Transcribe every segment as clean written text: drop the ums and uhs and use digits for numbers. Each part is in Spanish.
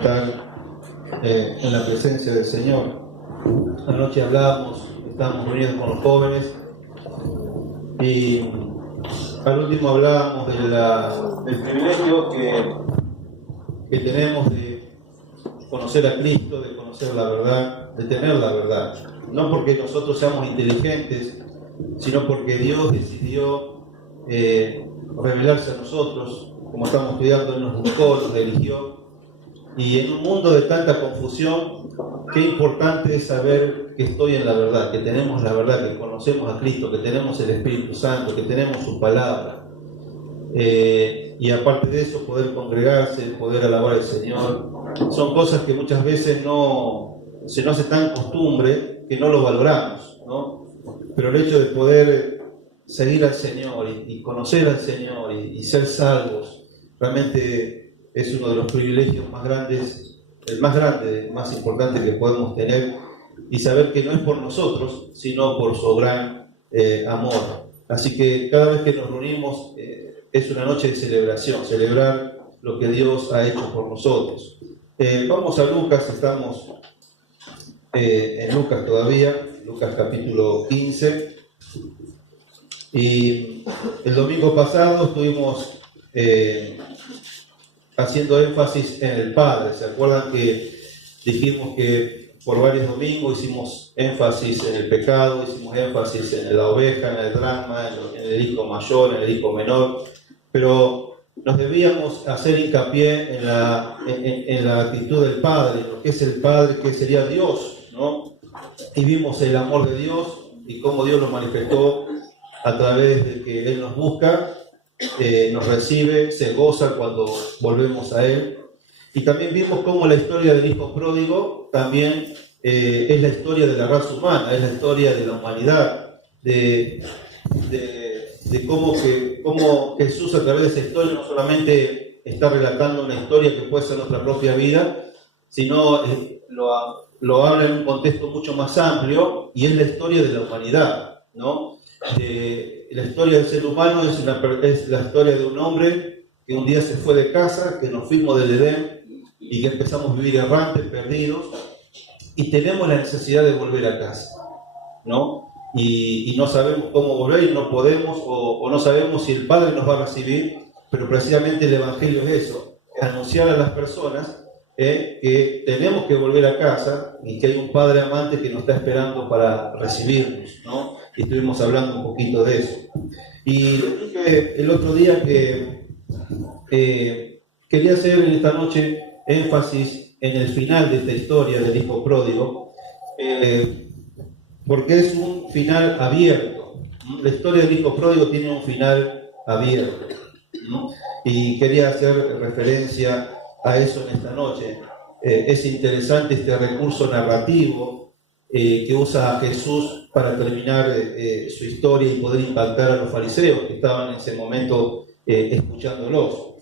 estar en la presencia del Señor. Anoche estábamos reunidos con los jóvenes y al último hablábamos del privilegio que tenemos de conocer a Cristo, de conocer la verdad, de tener la verdad. No porque nosotros seamos inteligentes, sino porque Dios decidió revelarse a nosotros. Como estamos estudiando, Él nos buscó, nos eligió. Y en un mundo de tanta confusión, qué importante es saber que estoy en la verdad, que tenemos la verdad, que conocemos a Cristo, que tenemos el Espíritu Santo, que tenemos su palabra. Y aparte de eso, poder congregarse, poder alabar al Señor, son cosas que muchas veces se nos hace tan costumbre que no lo valoramos, ¿no? Pero el hecho de poder seguir al Señor y conocer al Señor y ser salvos, realmente es uno de los privilegios más grandes, el más grande, el más importante que podemos tener, y saber que no es por nosotros, sino por su gran amor. Así que cada vez que nos reunimos es una noche de celebración, celebrar lo que Dios ha hecho por nosotros. Vamos a Lucas, estamos en Lucas todavía, Lucas capítulo 15, y el domingo pasado estuvimos haciendo énfasis en el Padre. ¿Se acuerdan que dijimos que por varios domingos hicimos énfasis en el pecado, hicimos énfasis en la oveja, en el drama, en el hijo mayor, en el hijo menor, pero nos debíamos hacer hincapié en la actitud del Padre, en lo que es el Padre, que sería Dios, ¿no? Y vimos el amor de Dios y cómo Dios lo manifestó a través de que Él nos busca, nos recibe, se goza cuando volvemos a Él. Y también vimos cómo la historia del hijo pródigo también es la historia de la raza humana, es la historia de la humanidad, de cómo Jesús a través de esa historia no solamente está relatando una historia que puede ser nuestra propia vida, sino lo habla en un contexto mucho más amplio, y es la historia de la humanidad, ¿no? La historia del ser humano es la historia de un hombre que un día se fue de casa, que nos fuimos del Edén y que empezamos a vivir errantes, perdidos, y tenemos la necesidad de volver a casa, ¿no? Y no sabemos cómo volver y no podemos, o no sabemos si el Padre nos va a recibir, pero precisamente el Evangelio es eso, anunciar a las personas que tenemos que volver a casa y que hay un Padre amante que nos está esperando para recibirnos, ¿no? Y estuvimos hablando un poquito de eso. Y les dije el otro día que quería hacer en esta noche énfasis en el final de esta historia del hijo pródigo, porque es un final abierto. La historia del hijo pródigo tiene un final abierto, ¿no? Y quería hacer referencia a eso en esta noche. Es interesante este recurso narrativo que usa Jesús para terminar su historia y poder impactar a los fariseos que estaban en ese momento escuchándolos.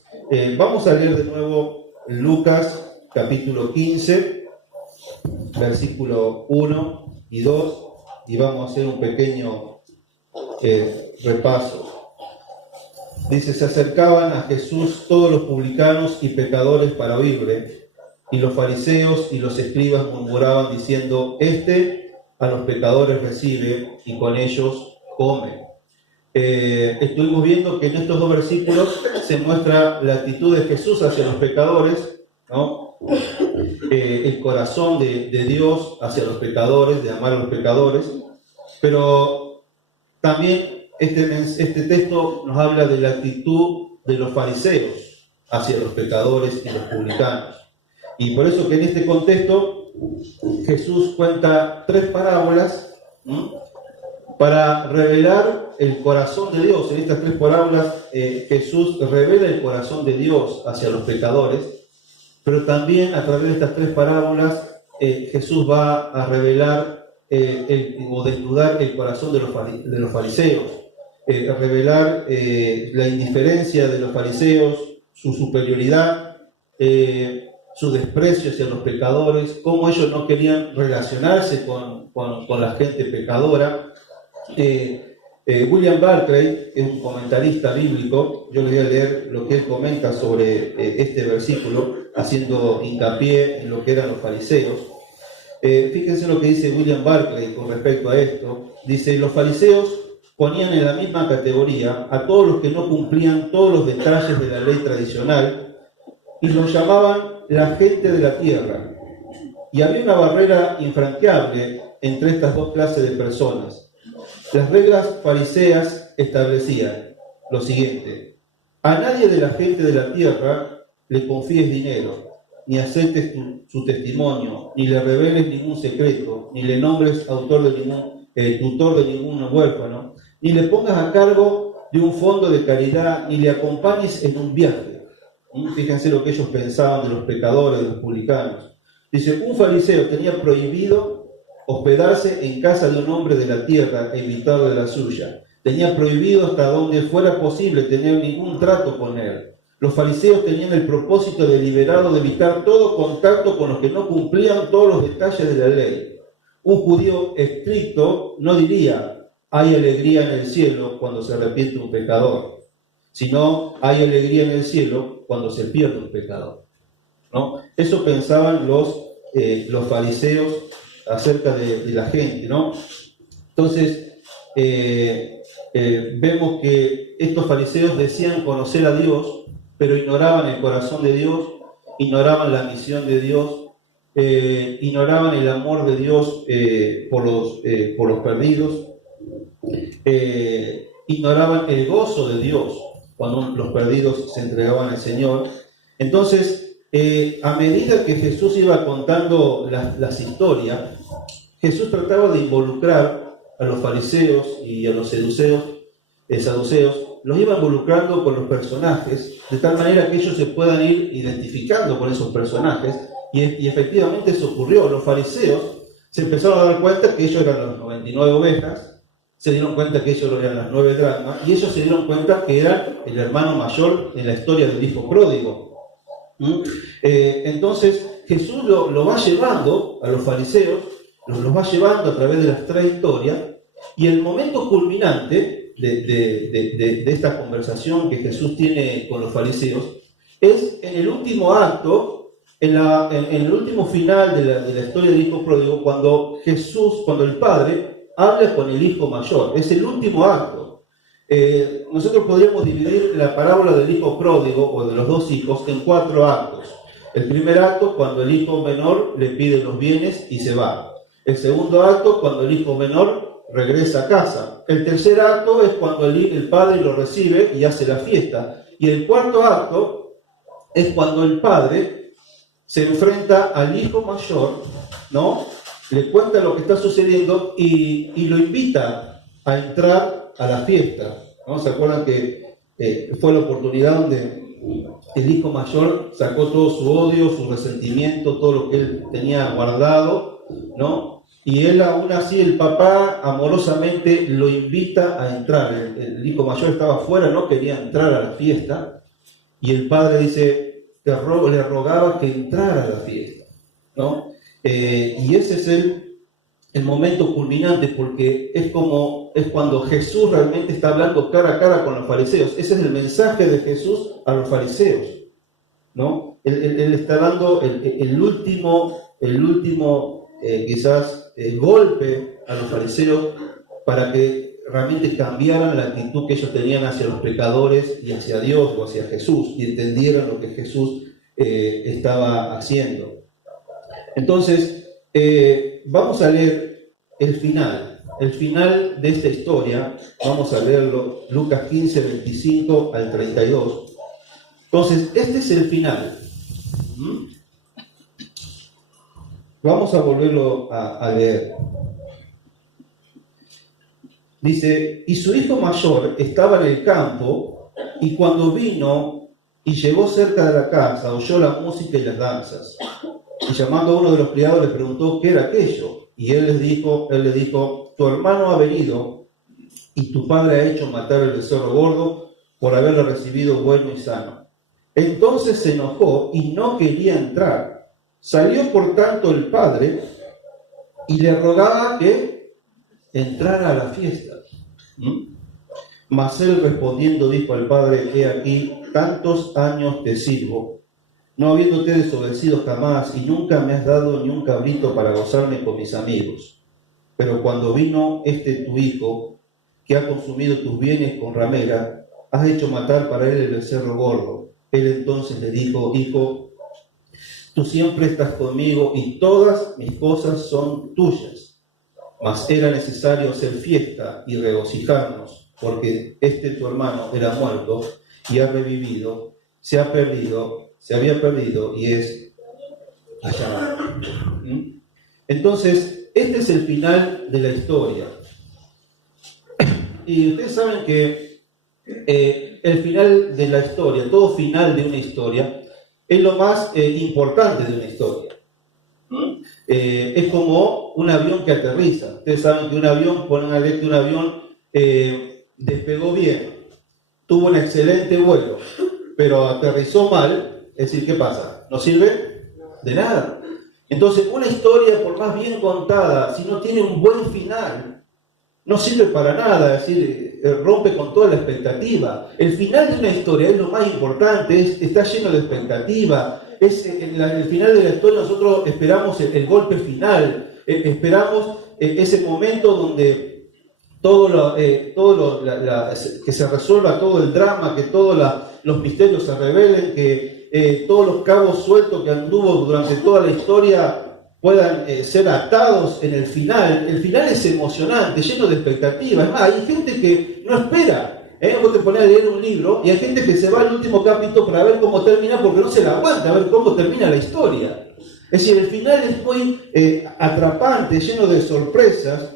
Vamos a leer de nuevo Lucas capítulo 15, versículo 1 y 2, y vamos a hacer un pequeño repaso. Dice: se acercaban a Jesús todos los publicanos y pecadores para oírle, y los fariseos y los escribas murmuraban diciendo: este a los pecadores recibe y con ellos come. Estuvimos viendo que en estos dos versículos se muestra la actitud de Jesús hacia los pecadores, ¿no? El corazón de Dios hacia los pecadores, de amar a los pecadores, pero también este texto nos habla de la actitud de los fariseos hacia los pecadores y los publicanos. Y por eso que en este contexto Jesús cuenta tres parábolas, ¿no?, para revelar el corazón de Dios. En estas tres parábolas Jesús revela el corazón de Dios hacia los pecadores, pero también a través de estas tres parábolas Jesús va a revelar o desnudar el corazón de los fariseos, revelar la indiferencia de los fariseos, su superioridad, su desprecio hacia los pecadores, cómo ellos no querían relacionarse con la gente pecadora. William Barclay, que es un comentarista bíblico, yo le voy a leer lo que él comenta sobre este versículo. haciendo hincapié en lo que eran los fariseos. Fíjense lo que dice William Barclay con respecto a esto. Dice: los fariseos ponían en la misma categoría a todos los que no cumplían todos los detalles de la ley tradicional y los llamaban la gente de la tierra. Y había una barrera infranqueable entre estas dos clases de personas. Las reglas fariseas establecían lo siguiente: a nadie de la gente de la tierra le confíes dinero, ni aceptes su testimonio, ni le reveles ningún secreto, ni le nombres tutor de ningún huérfano, ni le pongas a cargo de un fondo de caridad, ni le acompañes en un viaje. Fíjense lo que ellos pensaban de los pecadores, de los publicanos. Dice: un fariseo tenía prohibido hospedarse en casa de un hombre de la tierra e invitarlo de la suya. Tenía prohibido hasta donde fuera posible tener ningún trato con él. Los fariseos tenían el propósito deliberado de evitar todo contacto con los que no cumplían todos los detalles de la ley. Un judío estricto no diría: hay alegría en el cielo cuando se arrepiente un pecador, sino: hay alegría en el cielo cuando se pierde un pecador, ¿no? Eso pensaban los fariseos acerca de la gente, ¿no? Entonces, vemos que estos fariseos decían conocer a Dios, pero ignoraban el corazón de Dios, ignoraban la misión de Dios, ignoraban el amor de Dios por los perdidos, ignoraban el gozo de Dios cuando los perdidos se entregaban al Señor. Entonces, a medida que Jesús iba contando las historias, Jesús trataba de involucrar a los fariseos y a los saduceos, los iba involucrando con los personajes, de tal manera que ellos se puedan ir identificando con esos personajes, y efectivamente eso ocurrió. Los fariseos se empezaron a dar cuenta que ellos eran las 99 ovejas, se dieron cuenta que ellos eran las 9 dracmas, y ellos se dieron cuenta que eran el hermano mayor en la historia del hijo pródigo. Entonces Jesús lo va llevando a los fariseos, los va llevando a través de las 3 historias, y el momento culminante de esta conversación que Jesús tiene con los fariseos es en el último acto, en el último final de la historia del hijo pródigo, cuando el Padre habla con el hijo mayor. Es el último acto. Nosotros podríamos dividir la parábola del hijo pródigo o de los 2 hijos en 4 actos. El primer acto, cuando el hijo menor le pide los bienes y se va. El segundo acto, cuando el hijo menor regresa a casa. El tercer acto es cuando el padre lo recibe y hace la fiesta. Y el cuarto acto es cuando el padre se enfrenta al hijo mayor, ¿no? Le cuenta lo que está sucediendo y lo invita a entrar a la fiesta, ¿no? ¿Se acuerdan que fue la oportunidad donde el hijo mayor sacó todo su odio, su resentimiento, todo lo que él tenía guardado, ¿no? Y él, aún así, el papá amorosamente lo invita a entrar. El hijo mayor estaba afuera, no quería entrar a la fiesta, y el padre dice, le rogaba que entrara a la fiesta, ¿no? Y ese es el momento culminante, porque es cuando Jesús realmente está hablando cara a cara con los fariseos. Ese es el mensaje de Jesús a los fariseos, ¿no? Él está dando el último quizás el golpe a los fariseos para que realmente cambiaran la actitud que ellos tenían hacia los pecadores y hacia Dios o hacia Jesús, y entendieran lo que Jesús estaba haciendo. Entonces, vamos a leer el final de esta historia. Vamos a leerlo, Lucas 15, 25 al 32. Entonces, este es el final. Vamos a volverlo a leer. Dice, y su hijo mayor estaba en el campo, y cuando vino y llegó cerca de la casa, oyó la música y las danzas. Y llamando a uno de los criados le preguntó qué era aquello. Y él le dijo, tu hermano ha venido, y tu padre ha hecho matar el becerro gordo por haberlo recibido bueno y sano. Entonces se enojó y no quería entrar. Salió por tanto el padre y le rogaba que entrara a la fiesta. Mas él respondiendo dijo al padre, he aquí, tantos años te sirvo, no habiéndote desobedecido jamás, y nunca me has dado ni un cabrito para gozarme con mis amigos. Pero cuando vino tu hijo, que ha consumido tus bienes con ramera, has hecho matar para él el becerro gordo. Él entonces le dijo: hijo, tú siempre estás conmigo y todas mis cosas son tuyas. Mas era necesario hacer fiesta y regocijarnos, porque tu hermano era muerto y ha revivido, se había perdido y es hallado. Entonces, este es el final de la historia. Y ustedes saben que el final de la historia, todo final de una historia, es lo más importante de una historia. Es como un avión que aterriza. Ustedes saben que un avión, ponen a leer que un avión despegó bien, tuvo un excelente vuelo, pero aterrizó mal. Es decir, ¿qué pasa? ¿No sirve de nada? Entonces, una historia, por más bien contada, si no tiene un buen final, no sirve para nada. Es decir, rompe con toda la expectativa. El final de una historia es lo más importante, está lleno de expectativa. En el final de la historia nosotros esperamos el golpe final, esperamos ese momento donde que se resuelva todo el drama, que todos los misterios se revelen, que todos los cabos sueltos que anduvo durante toda la historia puedan ser atados en el final. El final es emocionante, lleno de expectativas. Es más, hay gente que no espera. Vos te pones a leer un libro y hay gente que se va al último capítulo para ver cómo termina, porque no se la aguanta a ver cómo termina la historia. Es decir, el final es muy atrapante, lleno de sorpresas.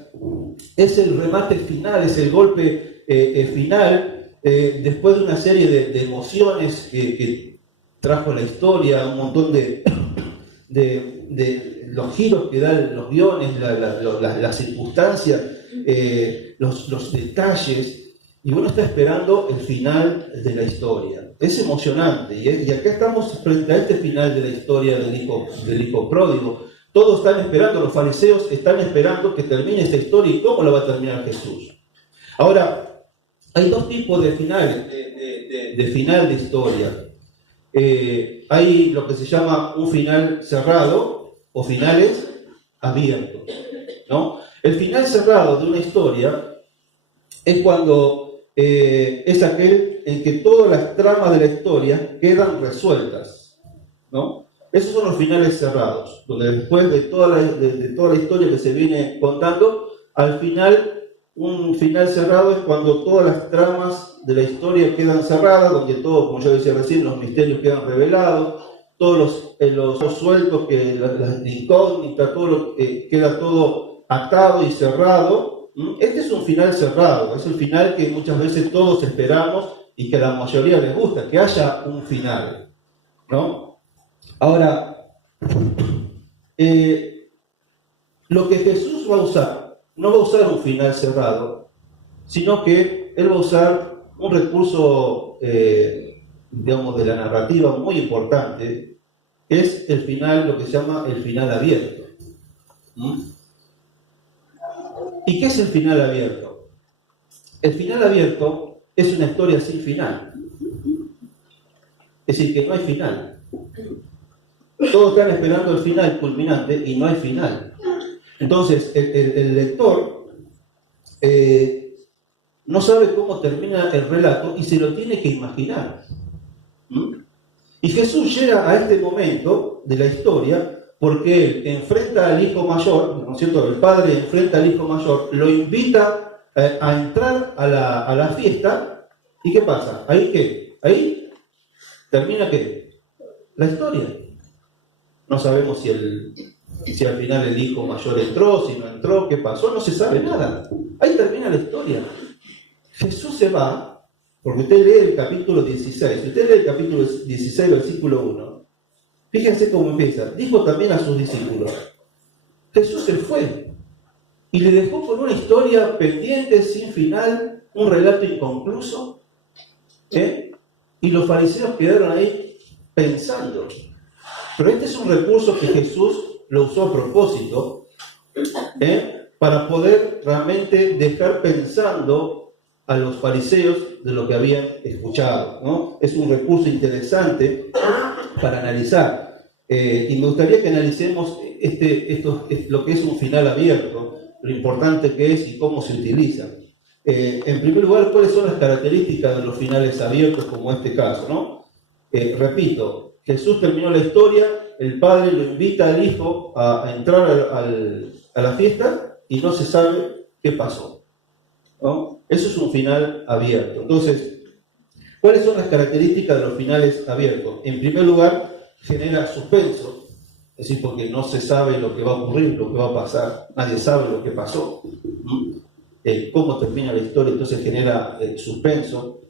Es el remate final, es el golpe final, después de una serie de emociones que trajo la historia, un montón de los giros que dan los guiones, las circunstancias, los detalles. Y uno está esperando el final de la historia. Es emocionante. Y acá estamos frente a este final de la historia del hijo pródigo. Todos están esperando, los fariseos están esperando que termine esta historia. ¿Y cómo la va a terminar Jesús? Ahora, hay dos tipos de finales, de final de historia. Hay lo que se llama un final cerrado o finales abiertos, ¿no? El final cerrado de una historia es cuando es aquel en que todas las tramas de la historia quedan resueltas, ¿no? Esos son los finales cerrados, donde después de toda la historia que se viene contando, al final, un final cerrado es cuando todas las tramas de la historia quedan cerradas, donde todo, como yo decía recién, los misterios quedan revelados, todos los sueltos, las incógnitas, queda todo atado y cerrado. Este es un final cerrado, es el final que muchas veces todos esperamos y que a la mayoría les gusta, que haya un final, ¿no? Ahora, lo que Jesús va a usar, no va a usar un final cerrado, sino que Él va a usar un recurso, digamos, de la narrativa muy importante, que es el final, lo que se llama el final abierto. ¿Y qué es el final abierto? El final abierto es una historia sin final. Es decir, que no hay final. Todos están esperando el final culminante y no hay final. Entonces, el lector no sabe cómo termina el relato y se lo tiene que imaginar. Y Jesús llega a este momento de la historia porque Él enfrenta al hijo mayor, ¿no es cierto? El padre enfrenta al hijo mayor, lo invita a entrar a la fiesta. ¿Y qué pasa? ¿Ahí qué? Ahí termina ¿qué? La historia. No sabemos si al final el hijo mayor entró, si no entró, qué pasó, no se sabe nada. Ahí termina la historia. Jesús se va, porque usted lee el capítulo 16, usted lee el capítulo 16, versículo 1, fíjense cómo empieza. Dijo también a sus discípulos, Jesús se fue y le dejó con una historia pendiente, sin final, un relato inconcluso, y los fariseos quedaron ahí pensando. Pero este es un recurso que Jesús lo usó a propósito, para poder realmente dejar pensando a los fariseos de lo que habían escuchado, ¿no? Es un recurso interesante para analizar. Y me gustaría que analicemos lo que es un final abierto, lo importante que es y cómo se utiliza. En primer lugar, ¿cuáles son las características de los finales abiertos como este caso, ¿no? Repito, Jesús terminó la historia, el padre lo invita al hijo a entrar a la fiesta y no se sabe qué pasó, ¿no? Eso es un final abierto. Entonces, ¿cuáles son las características de los finales abiertos? En primer lugar, genera suspenso, es decir, porque no se sabe lo que va a ocurrir, lo que va a pasar, nadie sabe lo que pasó, cómo termina la historia, entonces genera suspenso.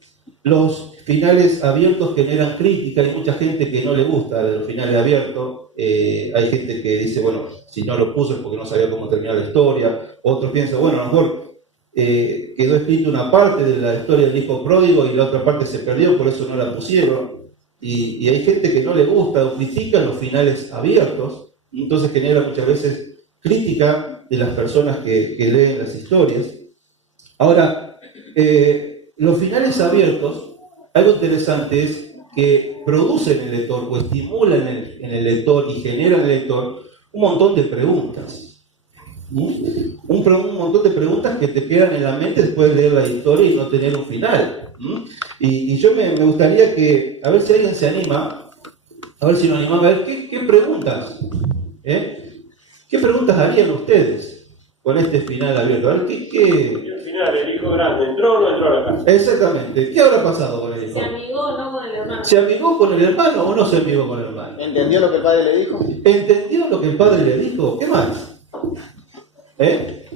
Los finales abiertos generan crítica, hay mucha gente que no le gusta los finales abiertos, hay gente que dice, bueno, si no lo puso es porque no sabía cómo terminar la historia, otros piensan, bueno, a lo mejor quedó escrita una parte de la historia del hijo pródigo y la otra parte se perdió, por eso no la pusieron, y hay gente que no le gusta o critica los finales abiertos, entonces genera muchas veces crítica de las personas que leen las historias. Ahora, los finales abiertos, algo interesante es que producen en el lector o estimulan en el lector y generan en el lector un montón de preguntas. Un montón de preguntas que te quedan en la mente después de leer la historia y no tener un final. Y yo me gustaría que, a ver si alguien se anima, a ver si nos animamos a ver qué preguntas, ¿qué preguntas harían ustedes con este final abierto? A ver, el hijo grande, ¿entró o no entró a la casa? Exactamente. ¿Qué habrá pasado con el hijo? ¿Se amigó o no con el hermano? ¿Se amigó con el hermano o no se amigó con el hermano? ¿Entendió lo que el padre le dijo? ¿Entendió lo que el padre le dijo? ¿Qué más? ¿Se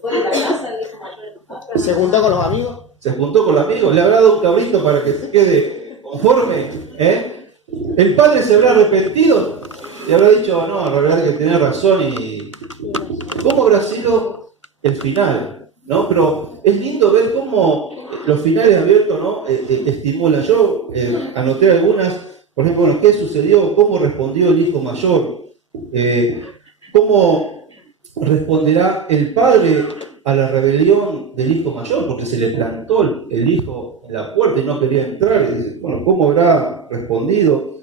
fue de la casa el hijo mayor? ¿Se juntó con los amigos? ¿Se juntó con los amigos? ¿Le habrá dado un cabrito para que se quede conforme? ¿El padre se habrá arrepentido? ¿Le habrá dicho, no, la verdad que tenía razón? Y ¿cómo habrá sido el final? ¿No? Pero es lindo ver cómo los finales abiertos, ¿no? Estimulan. Yo anoté algunas, por ejemplo, bueno, ¿qué sucedió? ¿Cómo respondió el hijo mayor? ¿Cómo responderá el padre a la rebelión del hijo mayor? Porque se le plantó el hijo en la puerta y no quería entrar. Y dice, bueno, ¿cómo habrá respondido?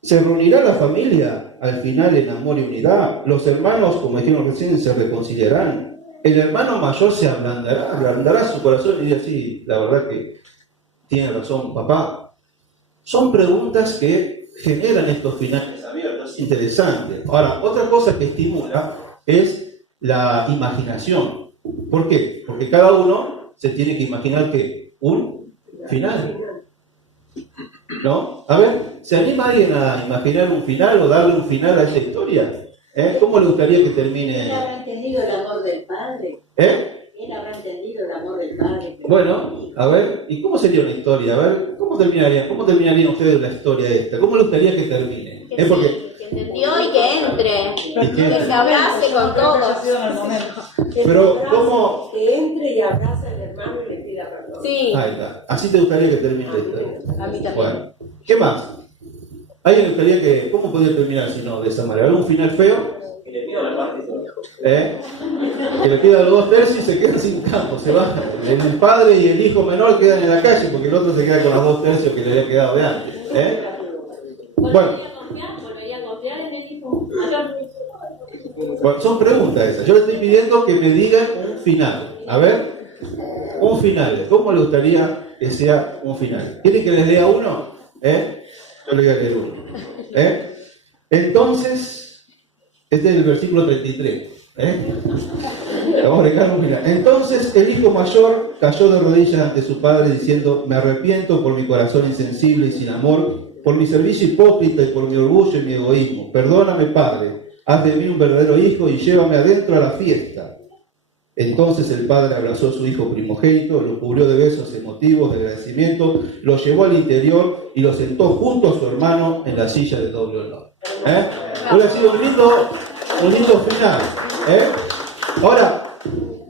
¿Se reunirá la familia al final en amor y unidad? Los hermanos, como dijeron recién, se reconciliarán. El hermano mayor se ablandará su corazón y dirá, sí, la verdad que tiene razón papá. Son preguntas que generan estos finales abiertos, es interesante. Ahora, otra cosa que estimula es la imaginación. ¿Por qué? Porque cada uno se tiene que imaginar que un final, ¿no? A ver, ¿se anima alguien a imaginar un final o darle un final a esta historia? ¿Cómo le gustaría que termine? ¿Él habrá entendido el amor del padre? Él habrá entendido el amor del padre. Bueno, a ver, ¿y cómo sería una historia? A ver, ¿cómo terminarían ustedes la historia esta? ¿Cómo le gustaría que termine? Que entendió y que entre, que se abrace con todos. Pero, ¿cómo? Que entre y abrace al hermano y le pida perdón. Sí. Ahí está. Así te gustaría que termine la historia. A mí también. Bueno, ¿qué más? ¿A alguien le gustaría que, cómo podría terminar si no de esa manera? ¿Algún final feo? Que le pido la parte de Que le pida los 2/3 y se queda sin campo, se va. El padre y el hijo menor quedan en la calle porque el otro se queda con los 2/3 que le había quedado de antes. Bueno, Volvería a confiar en el hijo mayor. bueno, son preguntas esas. Yo le estoy pidiendo que me digan un final. A ver, un final. ¿Cómo le gustaría que sea un final? ¿Quieren que les lea uno? Yo le voy a leer uno. Entonces, este es el versículo 33. Vamos a agregar un final. Entonces el hijo mayor cayó de rodillas ante su padre diciendo, me arrepiento por mi corazón insensible y sin amor, por mi servicio hipócrita y por mi orgullo y mi egoísmo. Perdóname, padre, haz de mí un verdadero hijo y llévame adentro a la fiesta. Entonces el padre abrazó a su hijo primogénito, lo cubrió de besos emotivos de agradecimiento, lo llevó al interior y lo sentó junto a su hermano en la silla de doble honor. Hubiera sido un lindo final. Ahora,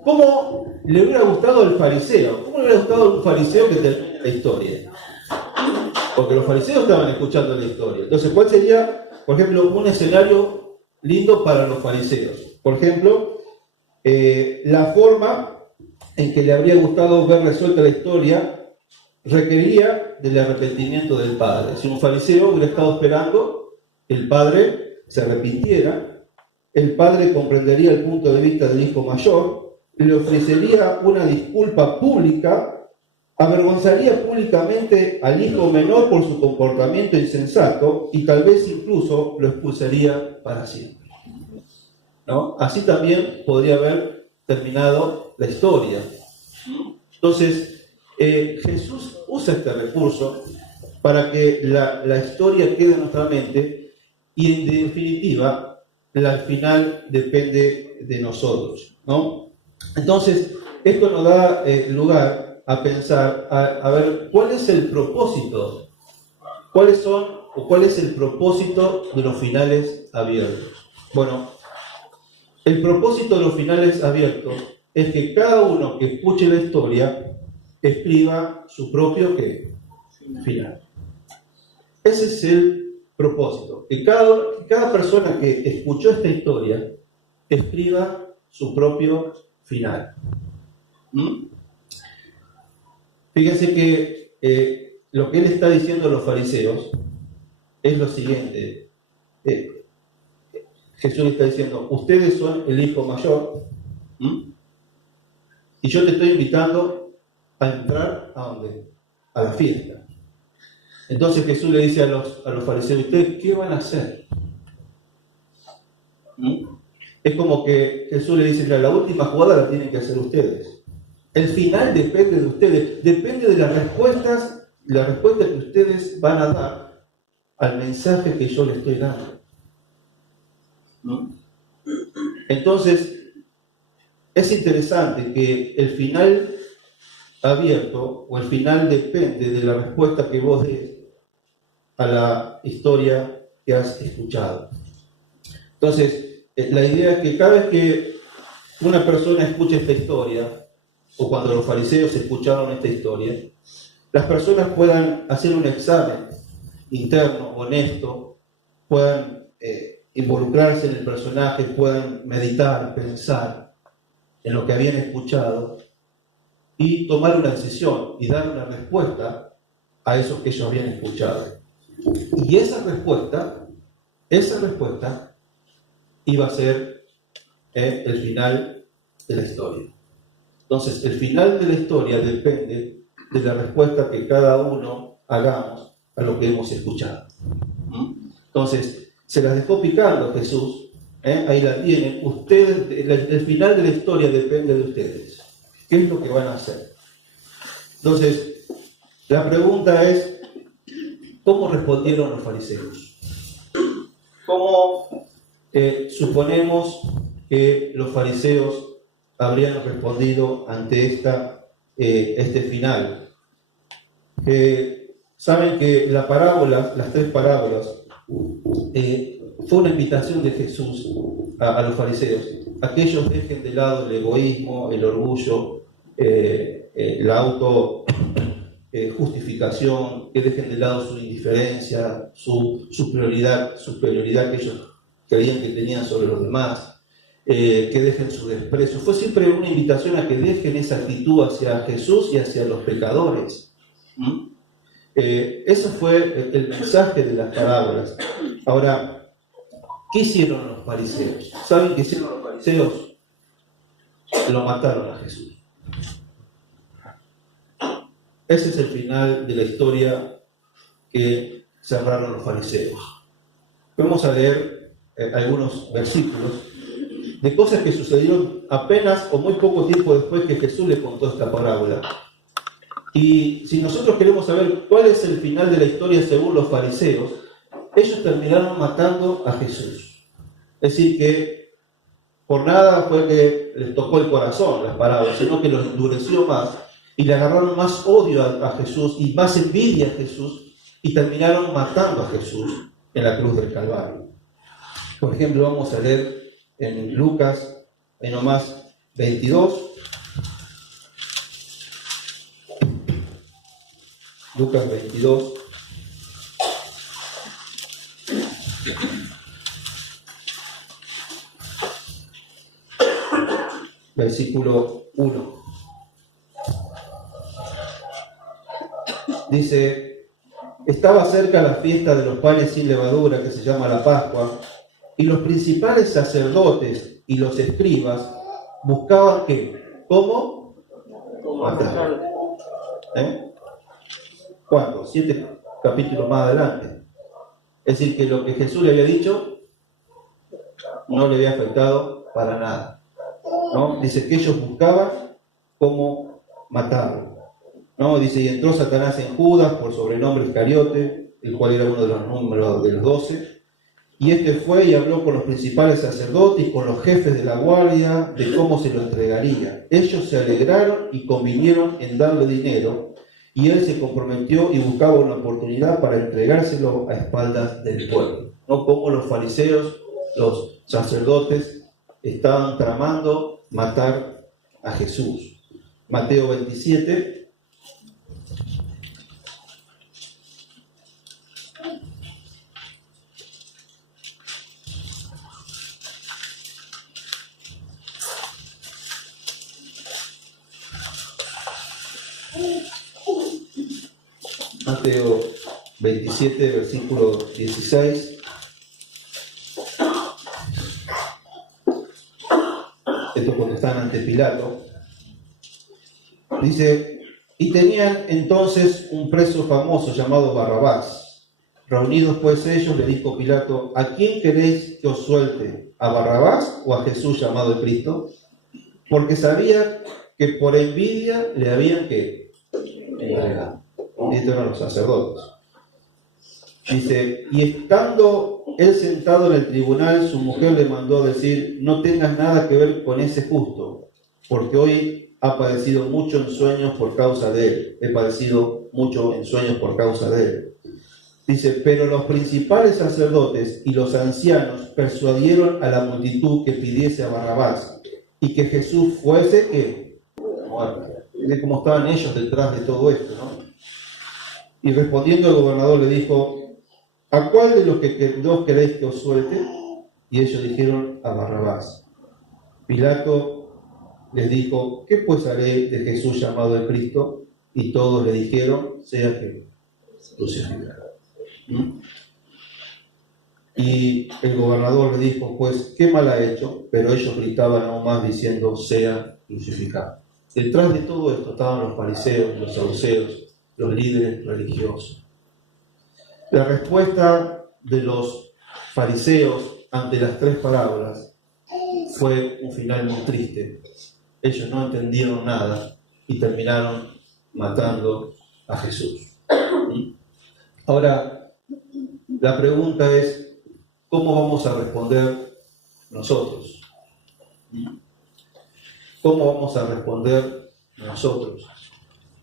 ¿cómo le hubiera gustado al fariseo? ¿Cómo le hubiera gustado a un fariseo que termine la historia? Porque los fariseos estaban escuchando la historia. Entonces, ¿cuál sería, por ejemplo, un escenario lindo para los fariseos? Por ejemplo, la forma en que le habría gustado ver resuelta la historia requería del arrepentimiento del padre. Si un fariseo hubiera estado esperando que el padre se arrepintiera, el padre comprendería el punto de vista del hijo mayor, le ofrecería una disculpa pública, avergonzaría públicamente al hijo menor por su comportamiento insensato y tal vez incluso lo expulsaría para siempre, ¿no? Así también podría haber terminado la historia. Entonces, Jesús usa este recurso para que la historia quede en nuestra mente y, en definitiva, al final depende de nosotros, ¿no? Entonces, esto nos da lugar a pensar, a ver, ¿cuál es el propósito? ¿Cuál es el propósito de los finales abiertos? Bueno, el propósito de los finales abiertos es que cada uno que escuche la historia escriba su propio final. Ese es el propósito, que cada persona que escuchó esta historia escriba su propio final. Fíjense que lo que él está diciendo a los fariseos es lo siguiente. Jesús le está diciendo, ustedes son el hijo mayor, y yo te estoy invitando a entrar ¿a dónde? A la fiesta. Entonces Jesús le dice a los fariseos, ¿ustedes qué van a hacer? Es como que Jesús le dice, la última jugada la tienen que hacer ustedes. El final depende de ustedes, depende de las respuestas que ustedes van a dar al mensaje que yo les estoy dando. Entonces, es interesante que el final abierto o el final depende de la respuesta que vos des a la historia que has escuchado. Entonces, la idea es que cada vez que una persona escucha esta historia, o cuando los fariseos escucharon esta historia, las personas puedan hacer un examen interno, honesto, puedan involucrarse en el personaje, puedan meditar, pensar en lo que habían escuchado y tomar una decisión y dar una respuesta a eso que ellos habían escuchado. Y esa respuesta iba a ser el final de la historia. Entonces, el final de la historia depende de la respuesta que cada uno hagamos a lo que hemos escuchado. Entonces, se las dejó picando Jesús, ahí la tienen. Ustedes, el final de la historia depende de ustedes. ¿Qué es lo que van a hacer? Entonces, la pregunta es, ¿cómo respondieron los fariseos? ¿Cómo suponemos que los fariseos habrían respondido ante este final? Saben que las tres parábolas, fue una invitación de Jesús a los fariseos, a que ellos dejen de lado el egoísmo, el orgullo, la justificación, que dejen de lado su indiferencia, su superioridad que ellos creían que tenían sobre los demás, que dejen su desprecio. Fue siempre una invitación a que dejen esa actitud hacia Jesús y hacia los pecadores. Ese fue el mensaje de las parábolas. Ahora, ¿qué hicieron los fariseos? ¿Saben qué hicieron los fariseos? Lo mataron a Jesús. Ese es el final de la historia que cerraron los fariseos. Vamos a leer algunos versículos de cosas que sucedieron apenas o muy poco tiempo después que Jesús le contó esta parábola. Y si nosotros queremos saber cuál es el final de la historia según los fariseos, ellos terminaron matando a Jesús. Es decir, que por nada fue que les tocó el corazón las parábolas, sino que los endureció más y le agarraron más odio a Jesús y más envidia a Jesús y terminaron matando a Jesús en la cruz del Calvario. Por ejemplo, vamos a leer en Lucas, en nomás 22. Lucas 22. Versículo 1. Dice, estaba cerca la fiesta de los panes sin levadura, que se llama la Pascua, y los principales sacerdotes y los escribas buscaban ¿qué? ¿Cómo? Matar. ¿Cuánto? 7 capítulos más adelante. Es decir, que lo que Jesús le había dicho no le había afectado para nada, ¿no? Dice que ellos buscaban cómo matarlo, ¿no? Dice, y entró Satanás en Judas, por sobrenombre Iscariote, el cual era uno de los números de los 12, y este fue y habló con los principales sacerdotes y con los jefes de la guardia de cómo se lo entregaría. Ellos se alegraron y convinieron en darle dinero, y él se comprometió y buscaba una oportunidad para entregárselo a espaldas del pueblo, ¿no? Como los fariseos, los sacerdotes, estaban tramando matar a Jesús. Mateo 27. Mateo 27, versículo 16. Esto cuando están ante Pilato. Dice, y tenían entonces un preso famoso llamado Barrabás. Reunidos pues ellos, le dijo Pilato, ¿a quién queréis que os suelte? ¿A Barrabás o a Jesús llamado el Cristo? Porque sabía que por envidia le habían que entregado. Estos eran los sacerdotes. Dice, y estando él sentado en el tribunal, su mujer le mandó decir, no tengas nada que ver con ese justo, porque hoy ha padecido mucho en sueños por causa de él. He padecido mucho en sueños por causa de él. Dice, pero los principales sacerdotes y los ancianos persuadieron a la multitud que pidiese a Barrabás y que Jesús fuese que muerto. Miren cómo estaban ellos detrás de todo esto, ¿no? Y respondiendo el gobernador le dijo, ¿a cuál de los que dos queréis que os suelte? Y ellos dijeron, a Barrabás. Pilato les dijo, ¿qué pues haré de Jesús llamado el Cristo? Y todos le dijeron, sea que crucificado. Y el gobernador le dijo, pues, ¿qué mal ha hecho? Pero ellos gritaban aún más diciendo, sea crucificado. Detrás de todo esto estaban los fariseos, los saduceos, los líderes religiosos. La respuesta de los fariseos ante las 3 parábolas fue un final muy triste. Ellos no entendieron nada y terminaron matando a Jesús. Ahora, la pregunta es, ¿cómo vamos a responder nosotros? ¿Cómo vamos a responder nosotros?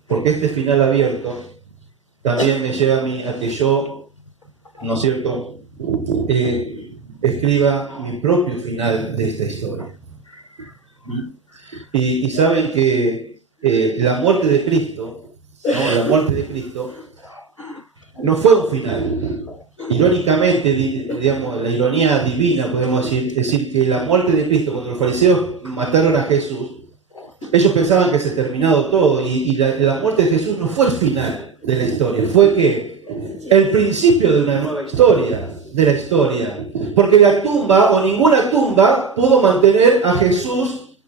Porque este final abierto también me lleva a mí a que yo, ¿no es cierto?, escriba mi propio final de esta historia. Y saben que la muerte de Cristo, ¿no? La muerte de Cristo no fue un final. Irónicamente, digamos, la ironía divina, podemos decir que la muerte de Cristo, cuando los fariseos mataron a Jesús, ellos pensaban que se ha terminado todo, y la muerte de Jesús no fue el final de la historia, fue que el principio de una nueva historia, de la historia. Porque la tumba, o ninguna tumba, pudo mantener a Jesús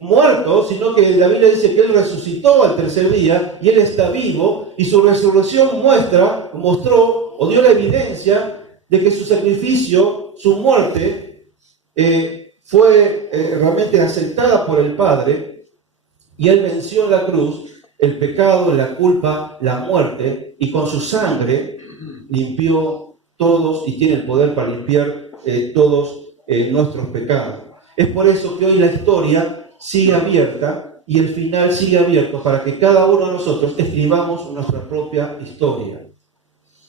muerto, sino que la Biblia dice que Él resucitó al 3er día, y Él está vivo, y su resurrección mostró, o dio la evidencia de que su sacrificio, su muerte, fue realmente aceptada por el Padre, y Él venció en la cruz el pecado, la culpa, la muerte, y con su sangre limpió todos, y tiene el poder para limpiar todos nuestros pecados. Es por eso que hoy la historia sigue abierta, y el final sigue abierto para que cada uno de nosotros escribamos nuestra propia historia.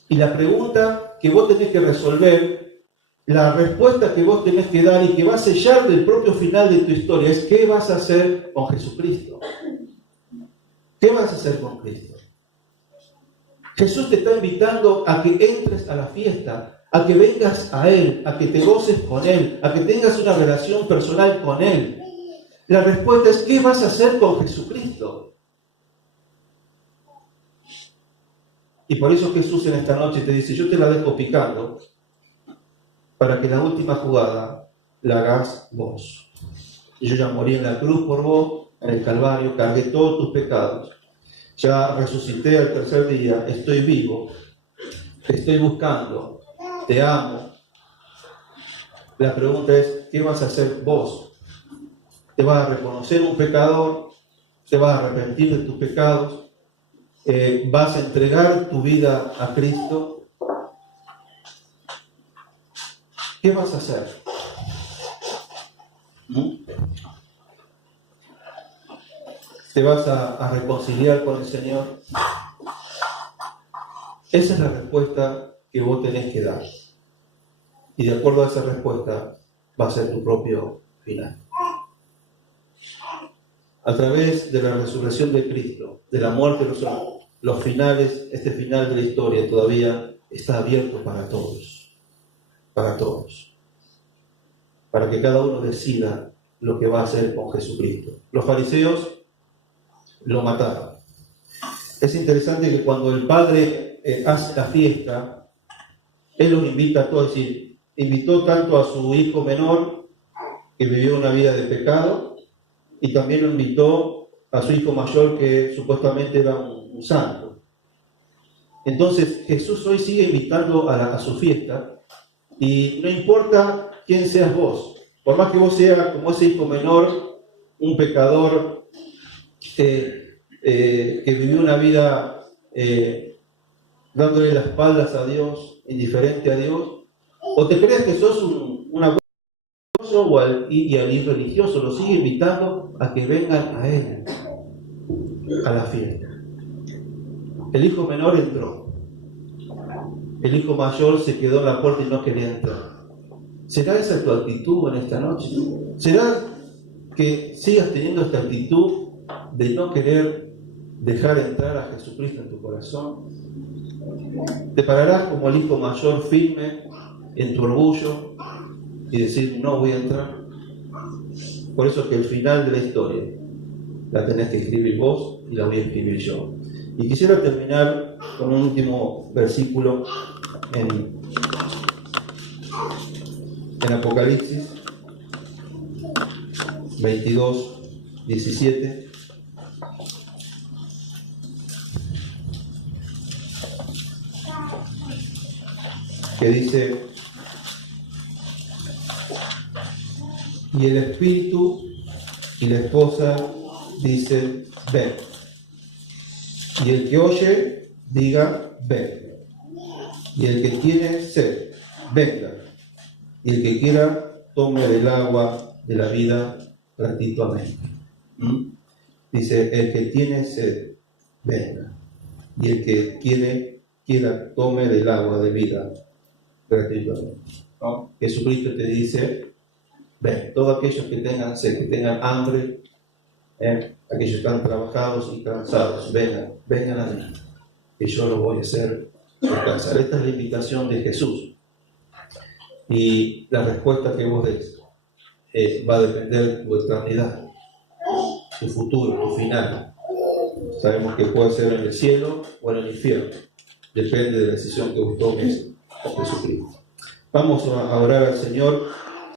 Y la pregunta que vos tenés que resolver, la respuesta que vos tenés que dar y que va a sellar del propio final de tu historia es ¿qué vas a hacer con Jesucristo? ¿Qué vas a hacer con Cristo? Jesús te está invitando a que entres a la fiesta, a que vengas a Él, a que te goces con Él, a que tengas una relación personal con Él. La respuesta es ¿qué vas a hacer con Jesucristo? Y por eso Jesús en esta noche te dice, yo te la dejo picando para que la última jugada la hagas vos. Yo ya morí en la cruz por vos, en el Calvario, cargué todos tus pecados. Ya resucité al tercer día, estoy vivo, te estoy buscando, te amo. La pregunta es, ¿qué vas a hacer vos? ¿Te vas a reconocer un pecador? ¿Te vas a arrepentir de tus pecados? ¿Vas a entregar tu vida a Cristo? ¿Qué vas a hacer? ¿Te vas a reconciliar con el Señor? Esa es la respuesta que vos tenés que dar. Y de acuerdo a esa respuesta va a ser tu propio final. A través de la resurrección de Cristo, de la muerte, los finales, este final de la historia todavía está abierto para todos. Para todos. Para que cada uno decida lo que va a hacer con Jesucristo. Los fariseos lo mataron. Es interesante que cuando el Padre hace la fiesta, Él los invita a todos, es decir, invitó tanto a su hijo menor, que vivió una vida de pecado, y también lo invitó a su hijo mayor, que supuestamente era un santo. Entonces Jesús hoy sigue invitando a su fiesta, y no importa quién seas vos, por más que vos seas como ese hijo menor, un pecador que vivió una vida dándole las espaldas a Dios, indiferente a Dios, o te creas que sos una cosa y al irreligioso lo sigue invitando a que vengan a Él, a la fiesta. El hijo menor entró, el hijo mayor se quedó en la puerta y no quería entrar. ¿Será esa tu actitud en esta noche? ¿Será que sigas teniendo esta actitud de no querer dejar entrar a Jesucristo en tu corazón? ¿Te pararás como el hijo mayor firme en tu orgullo y decir, no voy a entrar? Por eso es que el final de la historia la tenés que escribir vos y la voy a escribir yo. Y quisiera terminar con un último versículo en Apocalipsis 22, 17. Que dice, y el espíritu y la esposa dicen, ven. Y el que oye, diga, ven. Y el que tiene sed, venga. Y el que quiera, tome del agua de la vida gratuitamente. Dice, el que tiene sed, venga. Y el que quiera, tome del agua de vida gratuitamente. ¿No? Jesucristo te dice, ven, todos aquellos que tengan sed, que tengan hambre, aquellos que están trabajados y cansados, vengan a mí, que yo los voy a hacer descansar. Esta es la invitación de Jesús. Y la respuesta que vos des va a depender de tu eternidad, tu futuro, tu final. Sabemos que puede ser en el cielo o en el infierno. Depende de la decisión que vos tomes con Jesucristo. Vamos a orar al Señor.